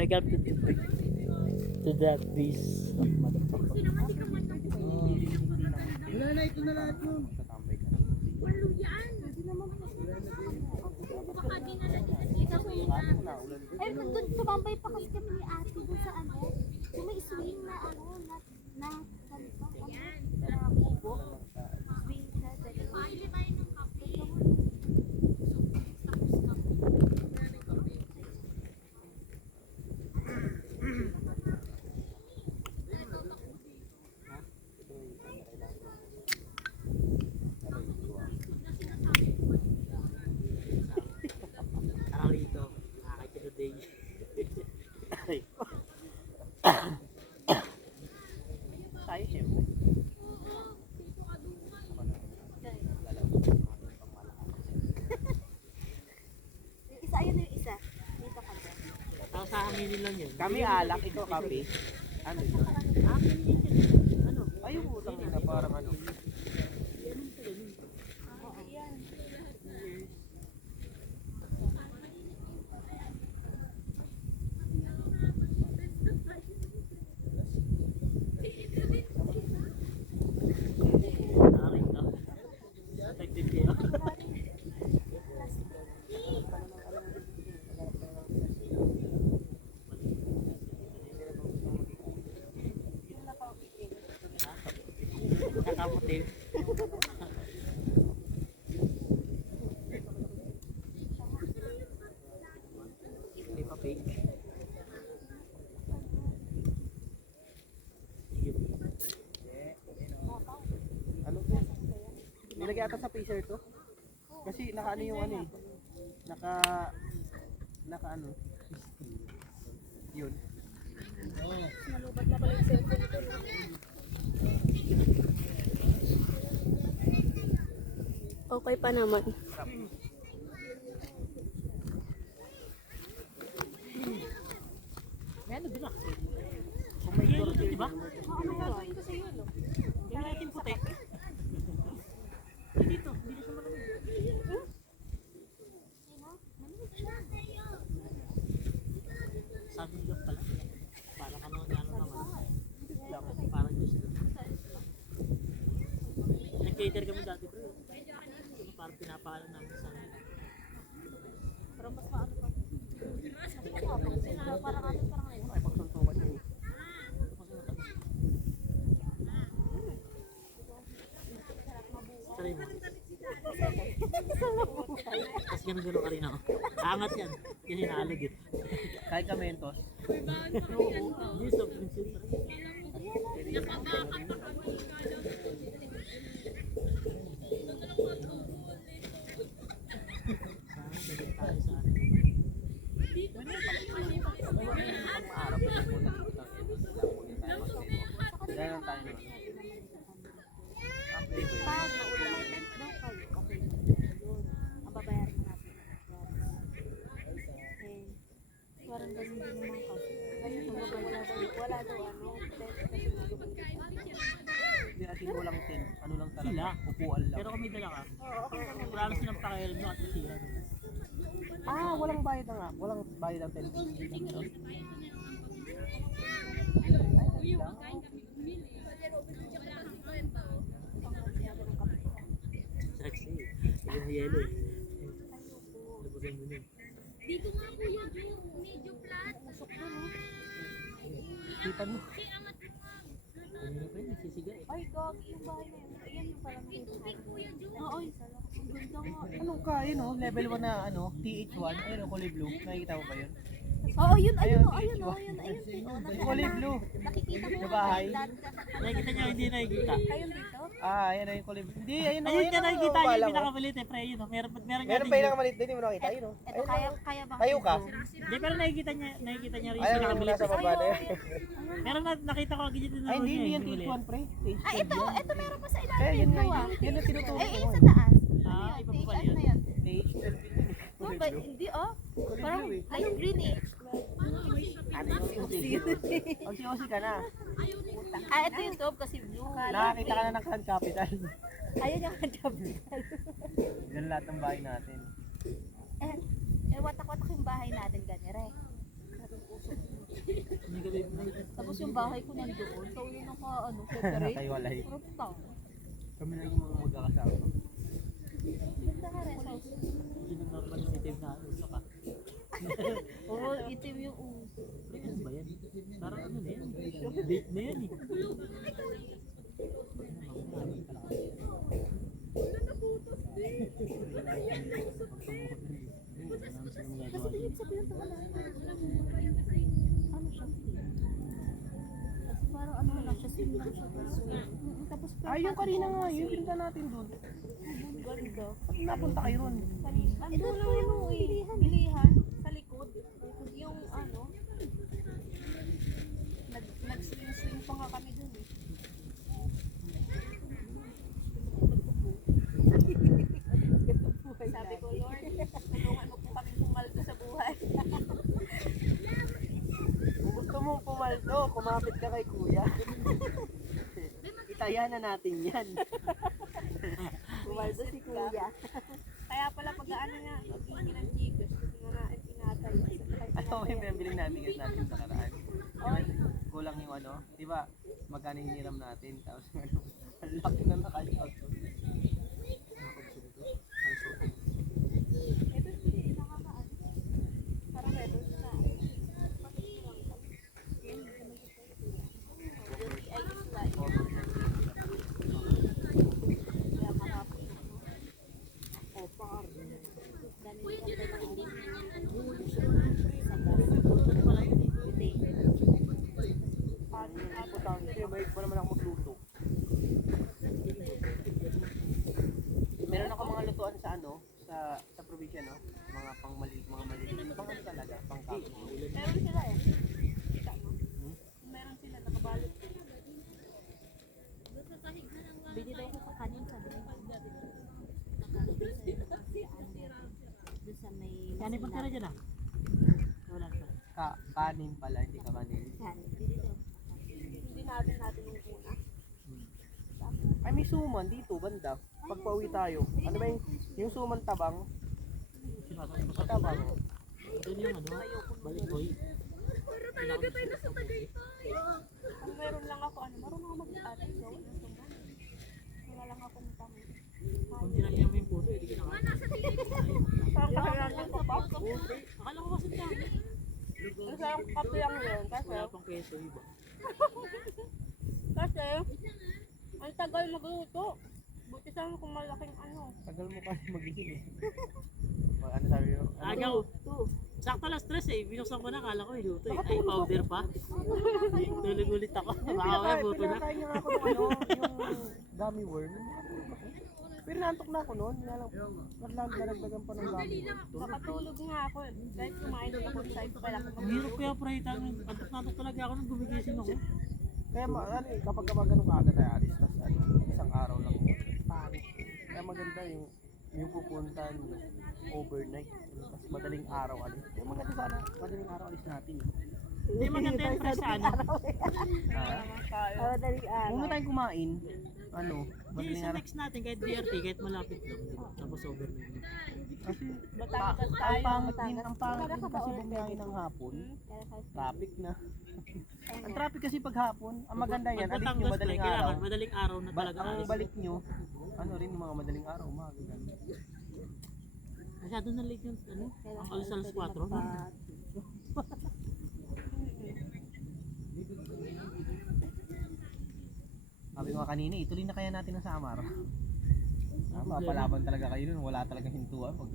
Wake up to that beast. Wala na, ito na lahat mo. Walo yan. Baka di na lang ikaw na. Eh, doon tumambay pa kasi kami ni ate doon sa ano. Yung may swing na ano, na Yan. kubo. Swing na dalawa. Paili tayo ng kape. Ako rito. Nakakita day. Tayo siyempre. Yung isa, ayun na yung isa. Dito ka dyan. Tapos sa aminin lang yun. Kami alak, ikaw kape. Ano yun? Amin din yun. Ano? Ayun, utang na parang ano. Nakakita. Effective kayo. Nakaputin. Hindi pa fake. Ano to? Nilagay ata sa freezer to? Kasi naka ano yung ano eh. Naka ano. Yun. Nalubat na pala yung cellphone ko. Okay pa naman. Ano din ah? Kung may yellow to, di ba? Ano gagawin ko sa iyo, no? Yung natin puti. Dito, dito sa malamig. Sabi ko pala. Parang ano naman. Parang gusto. Nag-cater kami dati bro. Parang pinapaalam namin sa amin. Pero mas maano pa. Parang ano, parang ano. Ay, pagsuntukan yun eh. Try mo. Tapos ganun-ganun ka rin ako. Angat yan. Kasi naalag eh. Kahit ka mentos. Hindi, soft drinks yun. Sana dagat tayo sa ano. Dahil lang tayo naman. Pag naulan, daw kayo, okay na yun. Ang babayaran natin. Eh, parang ganun din naman kasi. Ayun, wala daw ano, kasi Hindi natin walang tin. Ano lang talaga. Sila. Upuan lang. Pero kung may dala ka, marami silang pakialam nyo at nasira. Ah, walang bayad na nga. Walang bayad ang tin. Sexy. Yung yellow eh. Lubugan mo nun. Dito nga kuya Jo, medyo flat. Kita mo. Ano pa yun, nagsisiga eh. ay, gag, yung bahay na yun. Ayan yung parang May tubig kuya Jo. oo, isa lang. Ang ganda nga. Anong ka, yun oh, level 1 na ano, TH1, ayun oh, kulay blue, nakikita mo ba yun? Oo, yun, ayun, Ayun, ayun, TH1. ayun, ayun, din. Yung kulay blue, Nakikita mo Sa bahay? Nakikita nyo, hindi nakikita. Kayo dito? ayan na yung kulay blue. Hindi, ayun oh, Ayun ka nakikita nyo, wala yung ko. pinakamalit eh, pre, yun oh. Meron nga Meron din pa yung yun. nakamalit din, hindi mo nakita, ayun oh. Ito, Ayun, kaya ba? Tayo ka? Hindi, pero nakikita niya rin yung Ayun yung pinakamalit. nasa baba na yun. Meron na, nakita ko agad yun. Ay, hindi, hindi yan TH1 pre. Ah, ito meron pa sa ilalim. Kaya yun nga, blue, ah. yun ang tinuturo Ay, ko. ayun sa taas. Ah, iba pa pala THS yun. na yun. TH12 din yun eh. No, Kulay ba, blue. hindi oh. Parang, ayun, green eh. Ano yung Osi-osi ka na. Ah, ito yung top kasi blue. Nakakita ka na ng Grand Capital. Ayun yung capital. Diyan lahat ng bahay natin. Watak-watak yung bahay natin ganyan eh. yung bahay ko nandoon. So yun separate. Nakaiwalay. Rupta. Kami lang yung mga magkakasama. Ganda ka rin. Sino naman yung itim na uso ka? Oo, itim yung uso. Ano ba yan? Parang ano na yan? Date na yan eh. Kasi tingin sa pinto wala. Ano siya? Kasi parang ano lang siya, swing lang siya. Tapos Ay, yung kanina nga, yung pinta natin doon. ganda. Ba't napunta kayo ron? Ito lang yung bilihan sa likod. Yung nag-swing pa nga kami dun eh. Sabi ko, Lord, tulungan mo po kami pumaldo sa buhay. Kung gusto mong pumaldo, kumapit ka kay kuya. Itaya na natin yan. Pumaldo si kuya. Kaya pala pag nga, magiging ng Gcash, kasi nga natin pinatay. Ano yung pinabiling natin gas natin sa karaan? Diba, kulang yung di ba, magkano yung hiram natin, tapos ang laki na naka-out. Ito hindi nakakaano. Parang ito na. Ay, isla. Kaya marapos. Kuya Jun, ano hindi mo yan ano? Importante, may pa naman ako magluto. Meron ako mga lutuan sa sa probinsya, no? Mga maliliit, pang talaga, pang kapo. Meron sila eh. Kita mo? Meron sila nakabalot. Doon sa sahig na lang lang. Bili daw ko sa kanin sa doon sa may Kani pa tira dyan ah? Wala pa. Kanin pala, hindi ka kanin. Bili daw. Hindi natin yung una. Ay, may suman dito, banda. Pagpauwi tayo. Ano ba yung suman tabang? Sinasakit mo sa Tabang. Doon yung balik boy. Talaga tayo nasa Tagaytay. Kung meron lang ako, marunong ako mag-ate. Gawa ng suman. Wala lang ako ng tama. Kung tinagyan mo yung puto, hindi ka Mga nasa tingin ko. Parang kakayanan ko pa. Akala ko kasi dami. Kasi ang kape lang yun. Wala pang keso iba. Kasi, ang tagal magluto. Buti sana kung malaking Tagal mo kasi magising eh. Ano sabi mo? Agaw. Sakto alas 3 eh. Binuksan ko na, akala ko iluto eh. Ay, powder pa. Tulog ulit ako. Baka kaya buto na. Pinakain niya ako ng yung gummy worm. Pero nantok na ako noon. Daragdagan pa ng gummy worm. makatulog nga ako. Kahit kumain din ako sa ito, kailangan ko Ang hirap kaya prita. Natok talaga ako nung gumigising ako. Kaya kapag ganun kaagad tayo alis, tas isang araw lang pangit. Kaya maganda yung pupuntan overnight. Mas madaling araw alis. Kaya maganda sana, madaling araw alis natin. Hindi maganda yung press sa ano. Madaling araw. Kung tayong kumain, Hindi, madaling sa araw. next natin, kahit BRT, kahit malapit lang. Tapos overnight. Kasi Batangas ang tayo. pangit din kasi bumiyahe ng hapon. Traffic na. Ang traffic kasi pag hapon, ang maganda yan, alis nyo Pag madaling araw. kailangan madaling araw na talaga Ang alis. balik nyo, rin mga madaling araw, umaga ganun. Masyado na late yung ang alis alas 4. Sabi ko nga kanina, ituloy na kaya natin ang Samar. Mapalaban talaga kayo nun, wala talagang hintuan pag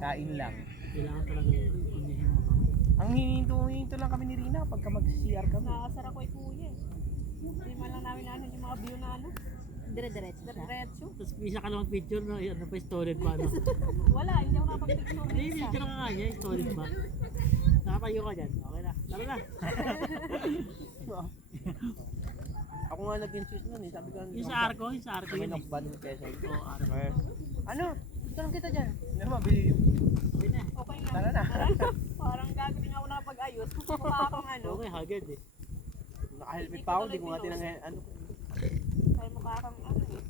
kain lang. Kailangan talaga yung kondisyon mo. Ang hininto lang kami ni Rina pagka mag-CR kami. Nakakasara ko yung kuya eh. Hindi man lang namin yung mga view na Dire-diretso. Tapos isa ka lang picture na ano pa story pa no. Wala, hindi ako nakapag-picture Hindi, na isa. picture ka nga niya, story ba? Nakatayo ka dyan. Okay na. Tara na. Ako nga nag-insist nun eh, sabi ko Yung sa Arco may yun eh. knockban ng kesa ito. Oo, Arco. Ano? Tanong kita dyan. Ano mabili yung... Okay na. Okay nga. Tara na. Parang gagawin ako nakapag-ayos. Mukha akong Okay, hagad eh. Naka-helmet pa ako, di ko nga tinangay. Kaya mukha akong eh.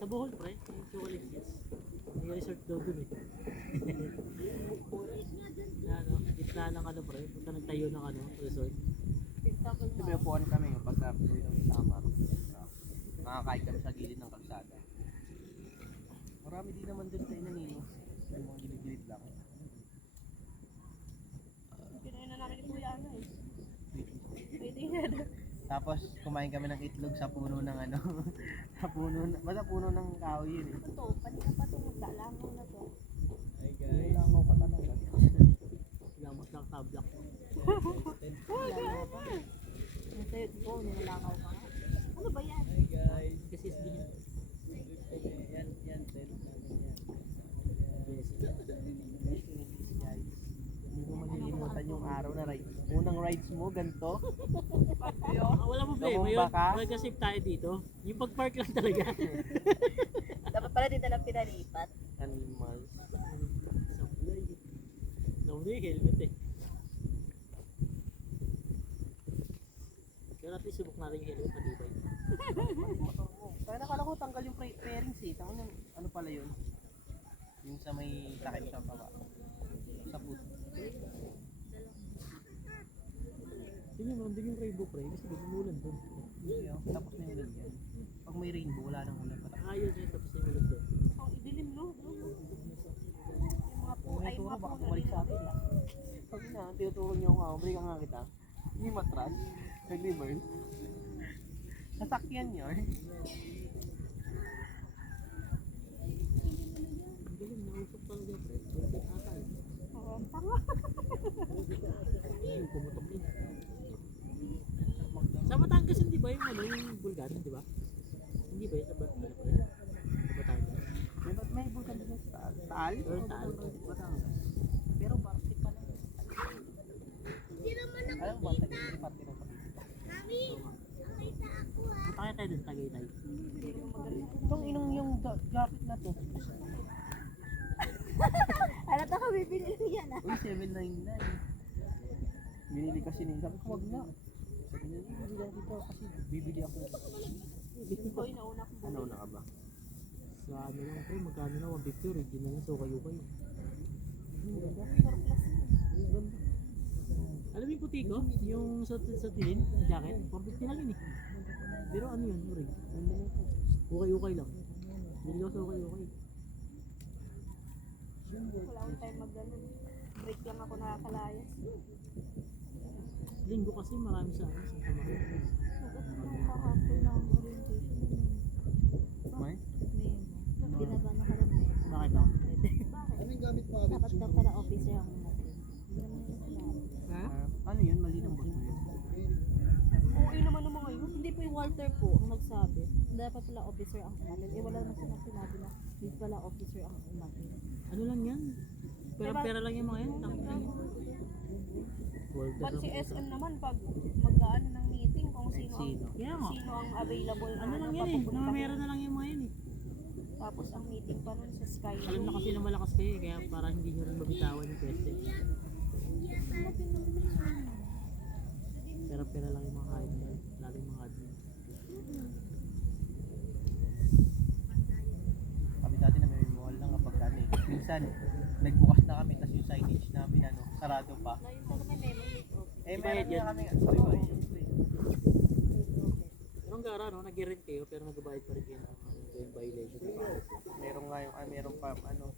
Sa Bohol pre, yung chocolate yes. May resort daw dun eh. Na ano, gitna gitna ng ano pre, pagka nagtayo ng ano, resort. Siyempre, upuan kami pagka tuloy ng summer. Nakakain kami sa gilid ng kalsada. Marami din naman doon sa Inanino. Yung mga gilid-gilid lang. Pinayin na namin ni Kuya ano eh. Pwede na. Tapos kumain kami ng itlog sa puno ng ano. Sa puno, basta puno ng kahoy yun eh. Ito, kanina pa ito maglalangaw na to. Nilangaw pa talaga. Lamot lang tablak mo. Ang sayo ko, nilangaw pa nga. Ano ba yan? Kasi is din yan. Hindi mo malilimutan yung araw na rides. Unang rides mo, ganito. Wala problema Lumumba yun. ka? Mag-save tayo dito. Yung pag-park lang talaga. Dapat pala dito lang pinalipat. Animals. Sablay. Nauna yung helmet eh. Pero at least subok natin yung helmet na Dubai. Kaya nakala ko tanggal yung fairings eh. Tangan yung ano pala yun? Yung sa may takip sa baba. Sa food. Tingnan mo, nandun yung rainbow pre. Kasi umulan dun. Tapos na yung ulan yan. Pag may rainbow, wala nang ulan pa. Ayun yun, tapos yung ulan dun. Ang idilim no? Yung mga po, ay Siguro mga baka po bumalik sa akin. Pag na, tinuturo niyo ako, break nga kita. Hindi matras. Nag-reverse. Sasakyan yun. Ang galing, nausok talaga pre. Perfect ata eh. Tanga. Yung pumutok yun. Sa Batangas hindi ba yung ano, yung Bulgari, di ba? Hindi ba yun sa Batangas? Sa Batangas. May bulkan din sa taal. Taal? Or Taal? Batangas. Pero party pa lang. Alam mo ba, tayo party ng party. Punta kaya tayo dun, Tagaytay. Itong inong yung jacket na to. Alam na ka, bibili yan ah. Uy, 799. Binili kasi nila. Sabi ko, wag na. Sabi niya, bibili lang dito kasi bibili ako. Hoy, nauna ko. Ano na ka ba? Sa ano lang pre, magkano na 150 original na so kayo. Alam mo yung puti ko? Yung sa tilin, jacket, 450 lang yun eh. Pero ano yun, uri? Okay lang. Bili ko sa okay. Wala akong time mag-ganun. Break lang ako nakakalayas. Linggo kasi marami sa ano, sa Maria. Kahapon na ang orientation. May? Binaban na karami. Bakit ako? Dapat ka pala officer ang natin. Ano yun? Mali ng boss mo yun. Oo naman ng mga yun. Hindi po yung Walter po ang nagsabi. Dapat pala officer ang umatin. Eh wala naman silang sinabi na hindi pala officer ang umatin. Ano lang yan? Pera lang yung mga yan. Tangin lang yan. Pag si SM naman pag mag-ano ng meeting kung sino ang Kaya nga. sino ang available Ano lang yan eh. Namamera na lang yung mga yan eh. Tapos ang meeting pa nun sa Sky. Alam na kasi na malakas kayo eh. Kaya para hindi nyo rin mabitawan yung peste. Pera lang yung mga kahit yan. Lalo yung mga admin. Kami dati na may mall lang kapag ano eh. Minsan, nagbukas na kami tapos yung signage namin ano, sarado pa. Ngayon pa naman memory of Eh, Bayad meron yan. na kami. Sorry, siyempre. Anong gara no? Nag-rent kayo pero nagbabayad pa rin kayo ng yung violation. Meron nga yung, meron pa ano,